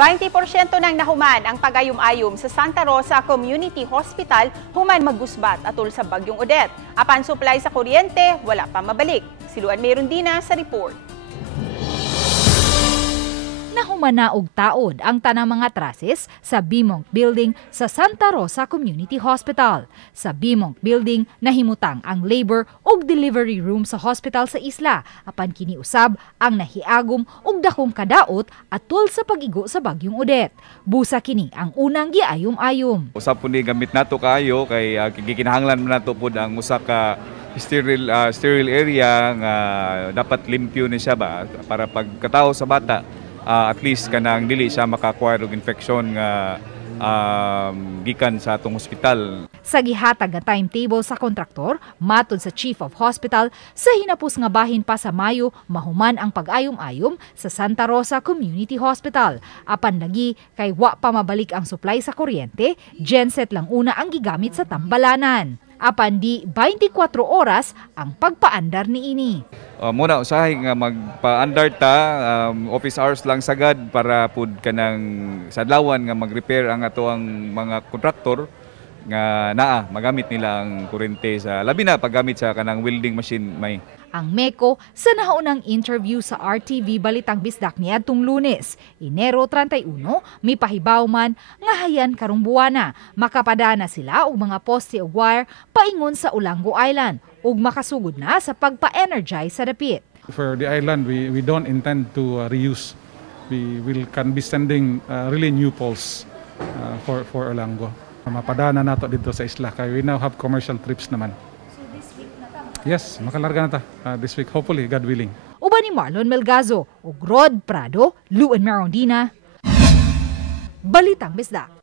20% nang nahuman ang pagayom-ayom sa Santa Rosa Community Hospital human magusbat atol sa bagyong Odette. Apan supply sa kuryente, wala pa mabalik. Siluan Merundina sa report. Nahumana og taod ang tanang mga trases sa Bimong Building sa Santa Rosa Community Hospital. Sa Bimong Building, nahimutang ang labor ug delivery room sa hospital sa isla. Apan kini usab ang nahiagom og dakong kadaot atol sa pag-igo sa bagyong Odette. Busa kini ang unang giayom-ayom. Usab pud ni gamit nato kaayo kay gikinahanglan man nato pud ang usa ka sterile area nga dapat limpyo ni siya ba para pagkatawo sa bata. At least kanang dili siya maka-acquire og infection nga gikan sa atong hospital. Sa gihatag nga timetable sa kontraktor, matod sa Chief of Hospital, sa hinapos nga bahin pa sa Mayo, mahuman ang pag-ayom-ayom sa Santa Rosa Community Hospital. Apan lagi kay wa pa mabalik ang supply sa kuryente, genset lang una ang gigamit sa tambalanan. Apan di 24 oras ang pagpaandar niini. Muna usahay nga magpa-andar ta, office hours lang sagad para pud kanang sadlawan nga mag-repair ang ato ang mga kontraktor nga naa magamit nila ang kuryente sa labi na paggamit sa kanang welding machine may. Ang MECO sa naunang interview sa RTV Balitang Bisdak niadtong Lunes, Enero 31, mipahibaw man nga hayan karong buwana makapadana sila og mga poste og wire paingon sa Ulango Island ug makasugod na sa pagpa-energize sa dapit. For the island, we don't intend to reuse. We can be sending really new poles for Ulango. Mapadana nato dito sa isla kay we now have commercial trips naman. So this week na ta? Yes, makalarga na ta this week, hopefully, God willing. Uban ni Marlon Melgazo ug Rod Prado, Luen Merondina, Balitang Bisdak.